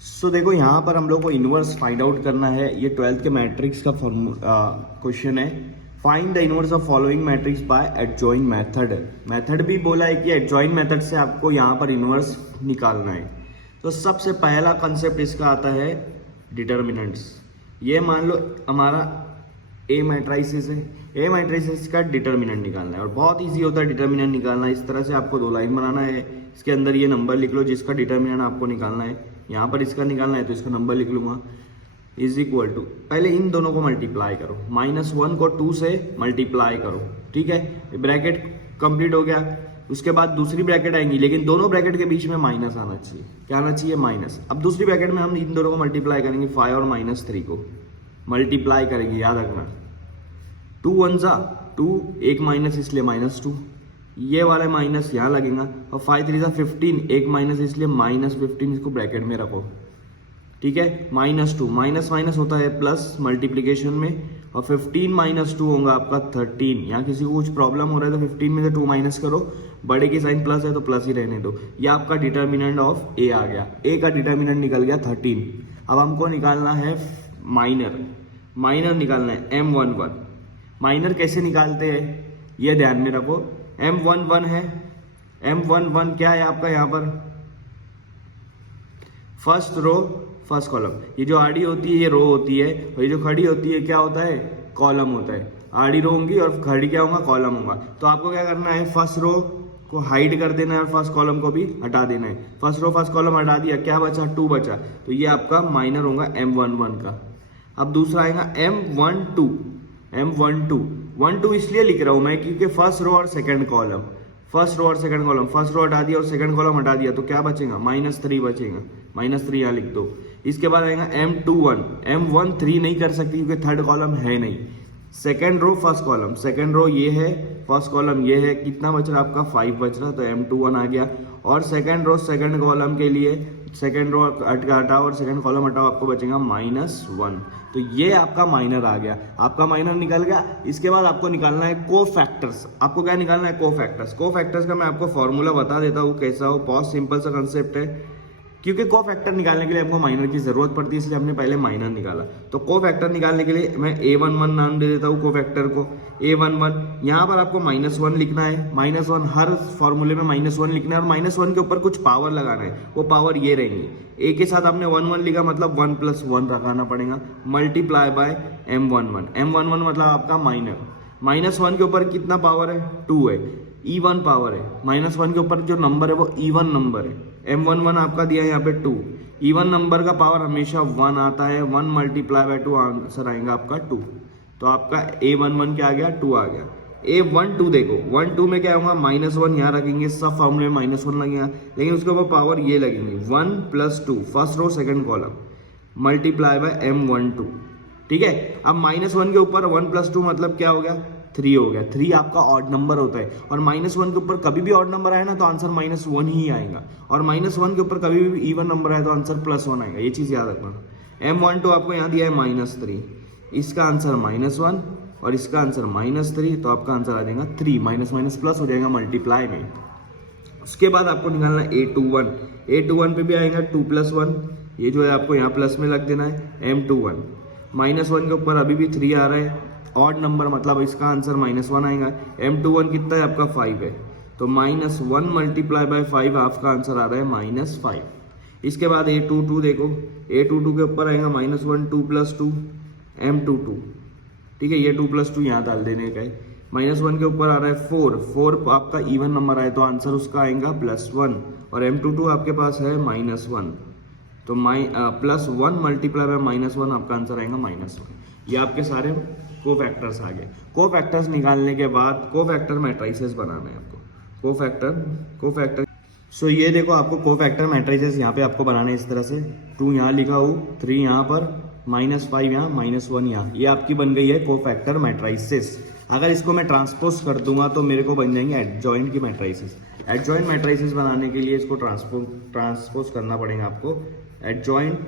सो देखो यहाँ पर हम लोग को इनवर्स फाइंड आउट करना है। ये 12th के मैट्रिक्स का क्वेश्चन है। Find the inverse of following matrix bye adjoint method. Method भी बोला है कि एडजॉइंट मेथड से आपको यहाँ पर इनवर्स निकालना है। तो सबसे पहला कंसेप्ट इसका आता है डिटर्मिनेंट्स। ये मान लो हमारा ए मैट्राइसिस है, ए मैट्राइसिस का डिटर्मिनेंट निकालना है और बहुत इजी होता है डिटर्मिनेंट निकालना। इस तरह से आपको 2 लाइन बनाना है, इसके अंदर ये नंबर लिख लो जिसका डिटर्मिनेंट आपको निकालना है। यहाँ पर इसका निकालना है तो इसका नंबर लिख लूंगा इज इक्वल टू, पहले इन दोनों को मल्टीप्लाई करो, -1 को 2 से मल्टीप्लाई करो, ठीक है। ब्रैकेट कंप्लीट हो गया, उसके बाद दूसरी ब्रैकेट आएंगी, लेकिन दोनों ब्रैकेट के बीच में माइनस आना चाहिए। क्या आना चाहिए? माइनस। अब दूसरी ब्रैकेट में हम इन दोनों को मल्टीप्लाई करेंगे, 5 और -3 को मल्टीप्लाई करेंगे, याद रखना। 2 1 जा 2, एक माइनस इसलिए -2, ये वाला माइनस यहाँ लगेगा, और 5 3 जा 15, एक माइनस इसलिए -15, इसको ब्रैकेट में रखो, ठीक है। -2 माइनस माइनस होता है प्लस मल्टीप्लीकेशन में, और 15 - 2 होगा आपका 13। यहाँ किसी को कुछ प्रॉब्लम हो रहा है तो 15 में से 2 माइनस करो, बड़े की साइन प्लस है तो प्लस ही रहने दो। ये आपका डिटर्मिनेंट ऑफ ए आ गया, ए का डिटर्मिनेंट निकल गया 13। अब हमको निकालना है माइनर निकालना है M11। माइनर कैसे निकालते हैं ये ध्यान में रखो। M11 है, M11 क्या है आपका यहाँ पर? First row first column. ये जो आड़ी होती है ये रो होती है, और ये जो खड़ी होती है क्या होता है? कॉलम होता है। आड़ी रो होंगी और खड़ी क्या होगा? कॉलम होगा। तो आपको क्या करना है? फर्स्ट रो को हाइड कर देना है और फर्स्ट कॉलम को भी हटा देना है। फर्स्ट रो फर्स्ट कॉलम हटा दिया, क्या बचा? 2 बचा। तो ये आपका माइनर होगा M11 का। अब दूसरा आएगा M12। 12 इसलिए लिख रहा हूं मैं क्योंकि फर्स्ट रो और सेकंड कॉलम, फर्स्ट रो हटा दिया और सेकंड कॉलम हटा दिया, तो क्या बचेगा? -3 बचेगा। -3 यहाँ लिख दो। इसके बाद आएगा M21। M13 नहीं कर सकती क्योंकि थर्ड कॉलम है नहीं। Second row first column, second row ये है, फर्स्ट कॉलम ये है, कितना बच रहा आपका? 5 बच रहा, तो M21 आ गया। और सेकंड रो सेकंड कॉलम के लिए सेकंड रो हटाओ और सेकंड कॉलम हटाओ, आपको बचेगा -1। तो ये आपका माइनर आ गया, आपका माइनर निकल गया। इसके बाद आपको निकालना है कोफैक्टर्स। आपको क्या निकालना है? कोफैक्टर्स। कोफैक्टर्स का मैं आपको फॉर्मूला बता देता हूँ कैसा हो, बहुत सिंपल सा कंसेप्ट है। क्योंकि कोफैक्टर निकालने के लिए हमको माइनर की जरूरत पड़ती है, इसलिए हमने पहले माइनर निकाला। तो कोफैक्टर निकालने के लिए मैं A11 नाम दे देता हूँ कोफैक्टर को। A11 यहाँ पर आपको -1 लिखना है। -1 हर फॉर्मूले में -1 लिखना है, और -1 के ऊपर कुछ पावर लगाना है। वो पावर ये रहेंगी, ए के साथ आपने 1 लिखा मतलब 1 + 1 लगाना पड़ेगा, मल्टीप्लाई बाय M11। M11 मतलब आपका माइनर। -1 के ऊपर कितना पावर है? 2 है, E1 पावर है। -1 के ऊपर जो नंबर है वो E1 नंबर है। M11 आपका दिया है यहाँ पे 2। E1 नंबर का पावर हमेशा 1 आता है, 1 × 2 आंसर आएगा आपका 2। तो आपका A11 क्या आ गया? 2 आ गया। A12 देखो, 12 में क्या होगा? -1 यहाँ रखेंगे, सब फॉर्मूले में -1 लगेगा, लेकिन उसके ऊपर पावर ये लगेंगी 1 + 2, first row second column, multiply by M12, ठीक है। अब -1 के ऊपर 1 + 2 मतलब क्या हो गया? 3 हो गया। 3 आपका ऑड नंबर होता है, और -1 के ऊपर कभी भी ऑड नंबर आए ना तो आंसर -1 ही आएगा, और -1 के ऊपर कभी भी इवन नंबर आए तो आंसर +1 आएगा। ये चीज याद रखना। M12 आपको यहाँ दिया है -3, इसका आंसर -1 और इसका आंसर -3, तो आपका आंसर आ जाएगा 3, माइनस प्लस हो जाएगा मल्टीप्लाई में। उसके बाद आपको निकालना है A21। A21 पे भी आएगा 2 + 1, ये जो है आपको यहाँ प्लस में लग देना है M21। -1 के ऊपर अभी भी 3 आ रहा है, ऑड नंबर मतलब इसका आंसर -1 आएगा। M21 कितना है आपका? 5 है, तो -1 × 5 आपका आंसर आ रहा है -5। इसके बाद A22 देखो, A22 के ऊपर आएगा -1 2 + 2 M22, ठीक है। ये 2 + 2 यहाँ डाल देने का है। -1 के ऊपर आ रहा है 4 आपका इवन नंबर आए तो आंसर उसका आएगा +1, और M22 आपके पास है -1, तो +1 × -1 आपका आंसर आएगा -1। ये आपके सारे कोफैक्टर्स आ गए। कोफैक्टर्स निकालने के बाद कोफैक्टर मैट्रिसेस बनाना है आपको। कोफैक्टर सो ये देखो, आपको कोफैक्टर मैट्रिसेस यहाँ पे आपको बनाना है इस तरह से। 2 यहाँ लिखा हो, 3 यहाँ पर, -5 यहाँ, -1 यहाँ, ये आपकी बन गई है कोफैक्टर मैट्रिसेस। अगर इसको मैं ट्रांसपोज कर दूंगा तो मेरे को बन जाएंगे एडजॉइंट की मैट्रिसेस। एडजॉइंट मैट्रिसेस बनाने के लिए इसको ट्रांसपोज करना पड़ेगा आपको। एडजॉइंट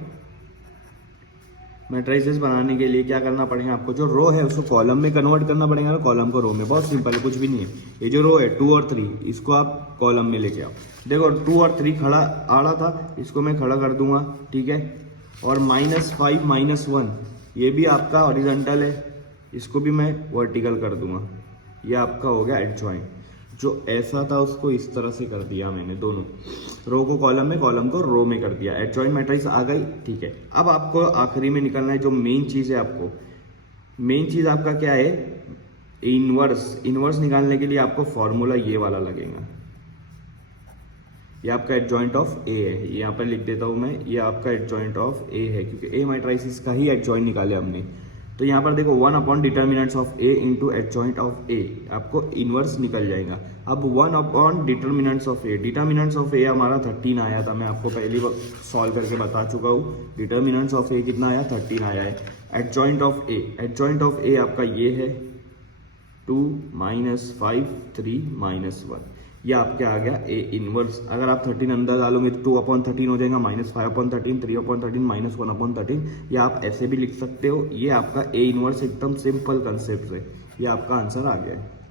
मैट्रिसेस बनाने के लिए क्या करना पड़ेगा आपको, जो रो है उसको कॉलम में कन्वर्ट करना पड़ेगा ना, कॉलम को रो में। बहुत सिंपल है, कुछ भी नहीं है। ये जो रो है 2 और 3, इसको आप कॉलम में लेके आओ। देखो 2 और 3 खड़ा आड़ा था, इसको मैं खड़ा कर दूंगा, ठीक है। और -5 -1 ये भी आपका हॉरिजॉन्टल है, इसको भी मैं वर्टिकल कर दूंगा। ये आपका हो गया एडजॉइंट। जो ऐसा था उसको इस तरह से कर दिया मैंने, दोनों रो को कॉलम में, कॉलम को रो में कर दिया। एडजॉइंट मैट्रिक्स आ गई, ठीक है। अब आपको आखिरी में निकलना है जो मेन चीज़ है। आपको मेन चीज़ आपका क्या है, इनवर्स। इनवर्स निकालने के लिए आपको फॉर्मूला ये वाला लगेगा। ये आपका एडजॉइंट ऑफ ए है, यहाँ पर लिख देता हूँ मैं, ये आपका एडजॉइंट ऑफ ए है, क्योंकि ए मैट्रिक्स का ही एडजॉइंट निकाले हमने। तो यहाँ पर देखो 1 upon determinants of A into adjoint of A, आपको इनवर्स निकल जाएगा। अब 1 upon determinants of A, determinants of A हमारा 13 आया था, मैं आपको पहली बार सॉल्व करके बता चुका हूँ। डिटर्मिनेंट्स ऑफ ए कितना आया, 13 आया है। Adjoint of A, adjoint of A आपका ये है 2 -5 3 -1, ये आपके आ गया ए इनवर्स। अगर आप 13 अंदर डालोगे तो 2 अपॉन 13 हो जाएगा, -5 अपॉन 13, 3 अपॉन 13, -1 अपॉन 13, या आप ऐसे भी लिख सकते हो। ये आपका ए इनवर्स एकदम सिंपल कंसेप्ट है, ये आपका आंसर आ गया है।